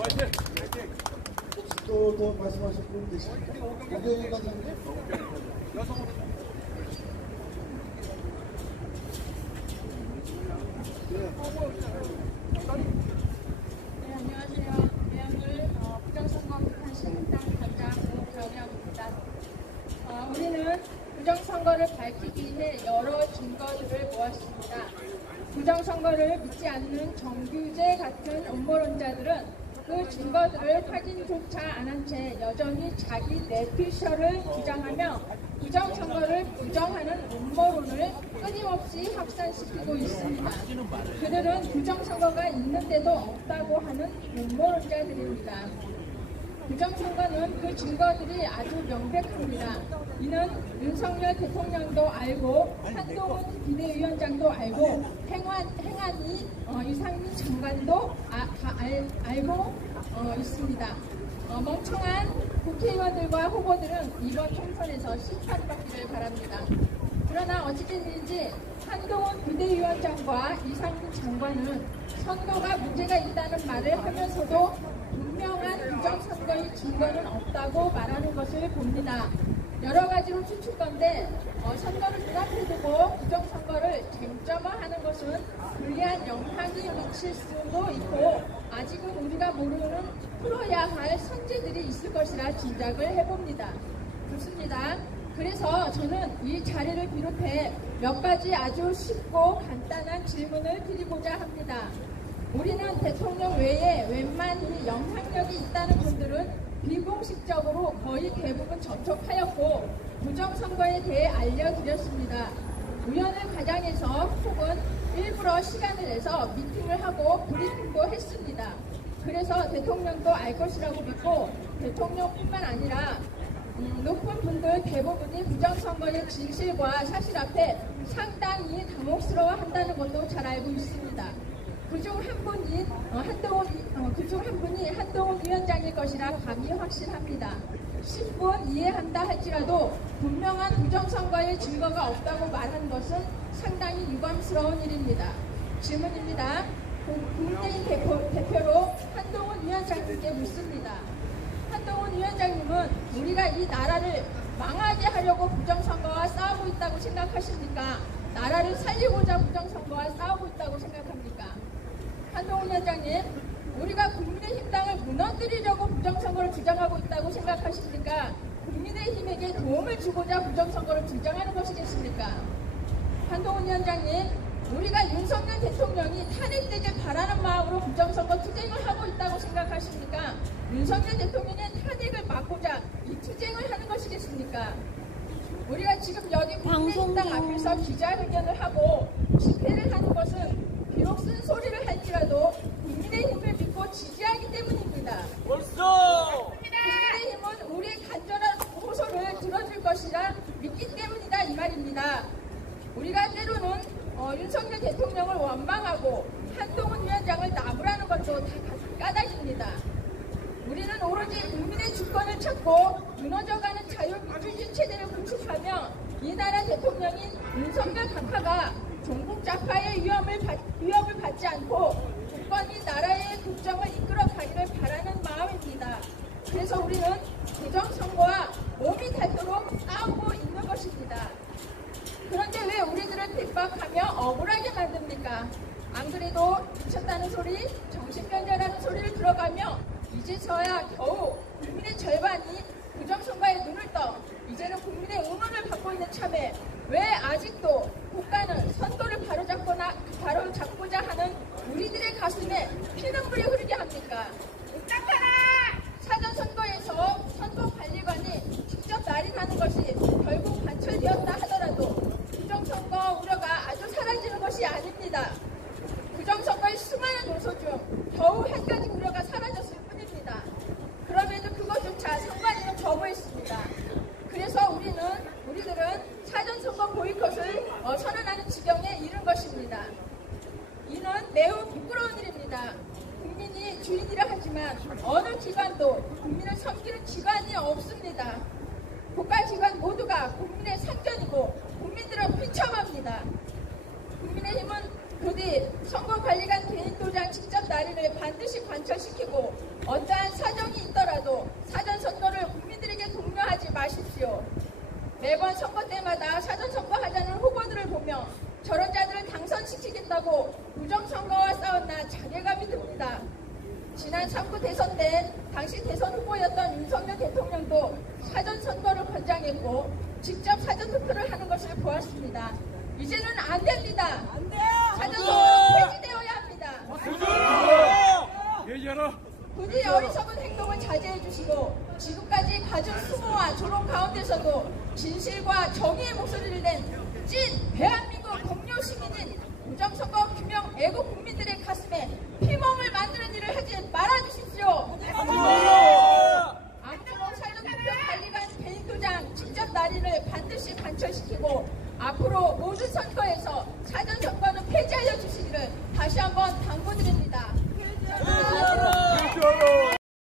혹시 또 더 말씀하실 분 계십니까? 오경희 관장님. 네, 안녕하세요. 대한을 부정선거 비판신당 관장 정혜영입니다. 우리는 부정선거를 밝히기 위해 여러 증거들을 모았습니다. 부정선거를 믿지 않는 정규재 같은 음모론자들은 그 증거들을 확인조차 안 한 채 여전히 자기 내피셜을 주장하며 부정선거를 부정하는 음모론을 끊임없이 확산시키고 있습니다. 그들은 부정선거가 있는데도 없다고 하는 음모론자들입니다. 부정선거는 그 증거들이 아주 명백합니다. 이는 윤석열 대통령도 알고 한동훈 비대위원장도 알고 행안위 이상민 장관도 알고 있습니다. 멍청한 국회의원들과 후보들은 이번 총선에서 심판받기를 바랍니다. 그러나 어찌됐는지 한동훈 비대위원장과 이상민 장관은 선거가 문제가 있다는 말을 하면서도 분명한 부정선거의 증거는 없다고 말하는 것을 봅니다. 여러 가지로 추측건데 선거를 눈앞에 두고 부정선거를 쟁점화하는 것은 불리한 영향이 미칠 수도 있고 아직은 우리가 모르는 풀어야 할 선제들이 있을 것이라 짐작을 해봅니다. 좋습니다. 그래서 저는 이 자리를 비롯해 몇 가지 아주 쉽고 간단한 질문을 드리고자 합니다. 우리는 대통령 외에 웬만히 영향력이 있다는 분들은 비공식적으로 거의 대부분 접촉하였고 부정선거에 대해 알려드렸습니다. 우연을 가장해서 혹은 일부러 시간을 내서 미팅을 하고 브리핑도 했습니다. 그래서 대통령도 알 것이라고 믿고 대통령뿐만 아니라 높은 분들 대부분이 부정선거의 진실과 사실 앞에 상당히 당혹스러워한다는 것도 잘 알고 있습니다. 그중 한 분이 한동훈 위원장일 것이라 감히 확신합니다. 10분 이해한다 할지라도 분명한 부정선거의 증거가 없다고 말하는 것은 상당히 유감스러운 일입니다. 질문입니다. 국민의힘 대표로 한동훈 위원장님께 묻습니다. 한동훈 위원장님은 우리가 이 나라를 망하게 하려고 부정선거와 싸우고 있다고 생각하십니까? 나라를 살리고자 부정선거와 싸우고 있다고 생각합니까? 한동훈 위원장님, 우리가 국민의힘 당을 무너뜨리려고 부정선거를 주장하고 있다고 생각하십니까? 국민의힘에게 도움을 주고자 부정선거를 주장하는 것이겠습니까? 한동훈 위원장님, 우리가 윤석열 대통령이 탄핵되길 바라는 마음으로 부정선거 투쟁을 하고 있다고 생각하십니까? 윤석열 대통령의 탄핵을 막고자 이 투쟁을 하는 것이겠습니까? 우리가 지금 여기 국민의힘 당 앞에서 기자회견을 하고 집회를 하는 것은 비록 쓴소리를 할지라도 국민의힘을 믿고 지지하기 때문입니다. 국민의힘은 우리의 간절한 호소를 들어줄 것이라 믿기 때문이다 이 말입니다. 우리가 때로는 윤석열 대통령을 원망하고 한동훈 위원장을 나무라는 것도 다 까닭입니다. 우리는 오로지 국민의 주권을 찾고 무너져가는 자유민주주의 체제를 구축하며 이 나라 대통령인 윤석열 각하가 종북 좌파의 위협을 받지 않고 국권이 나라의 국정을 이끌어가기를 바라는 마음입니다. 그래서 우리는 부정선거와 몸이 닳도록 싸우고 있는 것입니다. 그런데 왜 우리들을 핍박하며 억울하게 만듭니까? 안 그래도 미쳤다는 소리, 정신병자라는 소리를 들어가며 이제서야 겨우 국민의 절반이 부정선거에 눈을 떠 이제는 국민의 응원을 받고 있는 참에 왜 아직도 국가는 선거를 바로잡고자 하는 우리들의 가슴에 피눈물이 흐르게 합니까? 사전선거에서 선거관리관이 직접 날인하는 것이 결국 관철되었다 하더라도 부정선거 우려가 아주 사라지는 것이 아닙니다. 부정선거의 수많은 요소 중 겨우 한 가지 우려가 사라졌을 뿐입니다. 그럼에도 그것조차 선관위는 거부했습니다. 그래서 우리들은 사전선거 보이콧을 선언하는 지경에 이른 것입니다. 이는 매우 부끄러운 일입니다. 국민이 주인이라 하지만 어느 기관도 국민을 섬기는 기관이 없습니다. 국가기관 모두가 국민의 상전이고 국민들은 비참합니다. 국민의힘은 부디 선거관리관 개인도장 직접 날인을 반드시 관철시키고 된다고 부정선거와 싸웠나 자괴감이 듭니다. 지난 3구 대선 때 당시 대선 후보였던 윤석열 대통령도 사전선거를 권장했고 직접 사전투표를 하는 것을 보았습니다. 이제는 안 됩니다. 사전선거 폐지되어야 합니다. 부디 어리석은 행동을 자제해 주시고 지금까지 가진 수모와 조롱 가운데서도 진실과 정의의 목소리를 낸 찐 대한민국 공료 시민인 부정선거 규명 애국